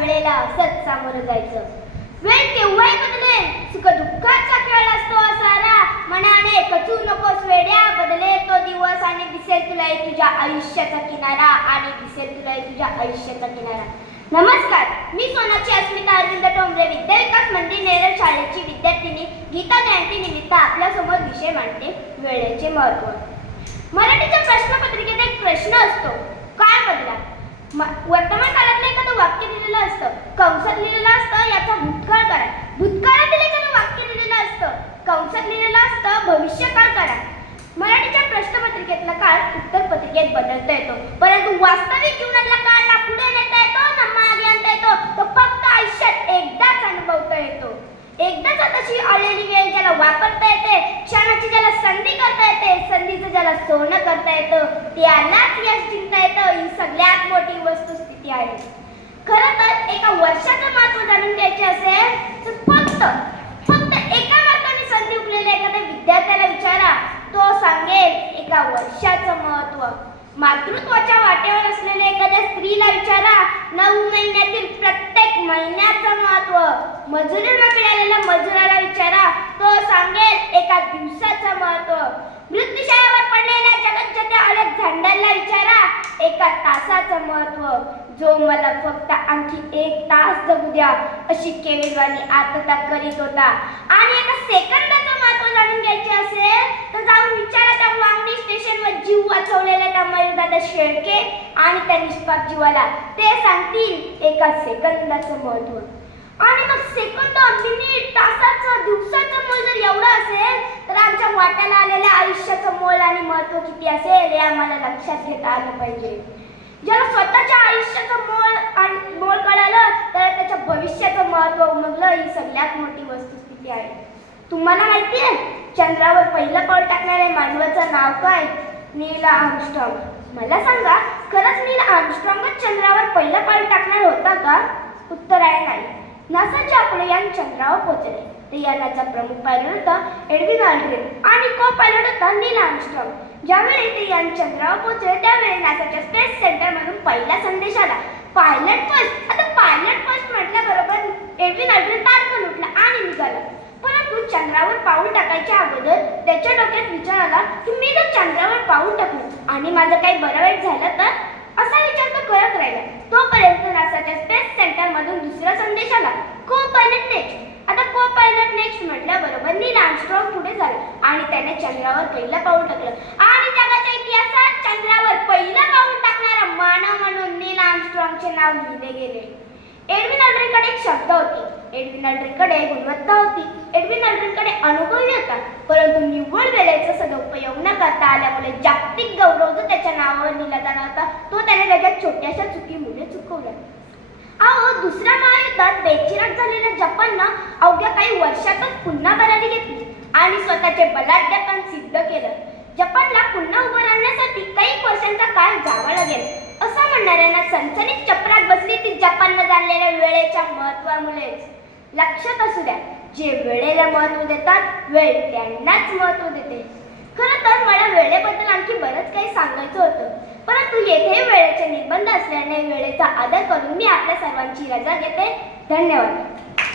वेळेला असंच सामोरं जायचं. वेळ केव्हाही बदले सुख दुःखाचा खेळ असतो सारा. मनाने कचू नकोस वेड्या. बदले तो दिवस आणि दिसेल तुला तुझ्या आयुष्याचा किनारा आणि दिसेल तुला तुझ्या आयुष्याचा किनारा. नमस्कार. मी सोनाची अस्मिता अरविंद टोंबरे विद्याविकास मंदिर नेरळ शाळेची विद्यार्थिनी गीता जयंती निमित्त आपल्यासमोर विषय मांडते. वेळेचे महत्त्व मराठीच्या प्रश्नपत्रिकेत भविष्यकाळ करा मराठीच्या प्रश्नपत्रिकेतला काळ उत्तर पत्रिकेत बदलता येतो. परंतु वास्तविक जीवनातला काळ ना पुढे नेता येतो ना मागे आणता येतो. तो फक्त आयुष्यात एकदाच अनुभवता येतो. एकदाच तशी आलेली वेळ ज्याला वापरता येते क्षणाची ज्याला संधी करता येते संधीचं ज्याला सोनं करता येतं त्यालाच यश जिंकता येतं ही सगळ्यात मोठी वस्तुस्थिती आहे. खरं तर एका वर्षाचं महत्त्व जाणून घ्यायचे असेल तर फक्त फक्त एका मार्गाने संधी उकलेल्या एखाद्या विद्यार्थ्याला विचारा तो सांगेल एका वर्षाचं महत्त्व. मातृत्वाच्या वाटेवर असलेल्या एखाद्या स्त्रीला विचारा नऊ महिन्यातील प्रत्येक महिन्याचं महत्त्व. मजुरीला मिळालेल्या मजुराला विचारा तो सांगेल एका दिवसाचं महत्त्व. मृत्यूशयावर पडलेल्या जगज्जत्या अलेक्झांडरला विचारा एका तासाचं महत्त्व. जो मला फक्त आणखी एक तास जगू द्या अशी केविलवाणी आतता करीत होता. आणि एका सेकंदाचं महत्त्व जाणून घ्यायचे असेल तर जाऊन विचारा त्या वांगणी स्टेशनवर जीव वाचवलेल्या शेळके आणि त्या निष्पाप जीवाला ते सांगतील एका सेकंदाचं महत्त्व आणि मग सेकंद मिनिट तासाचं दिवसाचं मोल जर एवढं असेल तर आमच्या वाट्याला आलेल्या आयुष्याचं मोल आणि महत्त्व किती असेल हे आम्हाला लक्षात घेता आलं पाहिजे. ज्याला स्वतःच्या आयुष्याचं मोल आणि मोल कळालं तर त्याच्या भविष्याचं महत्त्व उमगलं ही सगळ्यात मोठी वस्तुस्थिती आहे. तुम्हाला माहिती आहे चंद्रावर पहिलं पाऊल टाकणाऱ्या मानवाचं नाव काय? Neil Armstrong. मला सांगा खरंच नील आर्मस्ट्रॉंगच चंद्रावर पहिला पाऊल टाकणार होता का? उत्तर आहे नाही. नासाचे आपले यान चंद्रावर पोहोचले. ते यानाचा प्रमुख पायलट होता एडविन आल्ड्रिन आणि को पायलट होता नील आर्मस्ट्रॉंग. ज्यावेळी ते यान चंद्रावर पोहोचले त्यावेळी नासाच्या स्पेस सेंटरमधून पहिला संदेश आला. पायलट फर्स्ट आता पायलट फर्स्ट म्हटल्याबरोबर एडविन आल्ड्रिन ताडकन उठला आणि निघाला. परंतु चंद्रावर पाऊल टाकायच्या अगोदर त्याच्या डोक्यात विचार आला की मी जर चंद्रावर पाऊल टाकू आणि माझं काही बरं वाईट झालं तर? असा विचार तो करत राहिला. तोपर्यंत नासाच्या स्पेस सेंटर मधून दुसरा संदेश आला को पायलट नेक्स्ट आता को पायलट नेक्स्ट म्हटल्याबरोबर नील आर्मस्ट्रॉंग पुढे झाला आणि त्याने चंद्रावर पहिलं पाऊल टाकलं. आणि जगाच्या इतिहासात चंद्रावर पहिलं पाऊल टाकणारा मानव म्हणून नील आर्मस्ट्रॉंगचे नाव लिहिले गेले. एडविन अल्ड्रिनकडे एक शब्द होती. एडविन अल्ड्रिनकडे गुणवत्ता होती. एडविन अल्ड्रिनकडे अनुभवही होता. परंतु निव्वळ वेळेचा सदुपयोग न करता आल्यामुळे जागतिक गौरव जो त्याच्या नावावर लिहिला जाणार होता तो त्याने त्याच्या छोट्याशा चुकीमुळे चुकवला. अहो दुसऱ्या महायुद्धात बेचिराट झालेल्या जपाननं अवघ्या काही वर्षातच पुन्हा भरारी घेतली आणि स्वतःचे बलाढ्यपण सिद्ध केलं. जपानला पुन्हा उभं राहण्यासाठी काही वर्षांचा काळ जावा लागेल म्हणणाऱ्यांना सनसनीत चपराक बसली ती जपाननं जाणलेल्या वेळेच्या महत्वामुळेच लक्षात असू द्या जे वेळेला महत्त्व देतात वेळ त्यांनाच महत्त्व देते. खरं तर मला वेळेबद्दल आणखी बरंच काही सांगायचं होतं. परंतु येथे वेळेचे निर्बंध असल्याने वेळेचा आदर करून मी आपल्या सर्वांची रजा घेते. धन्यवाद.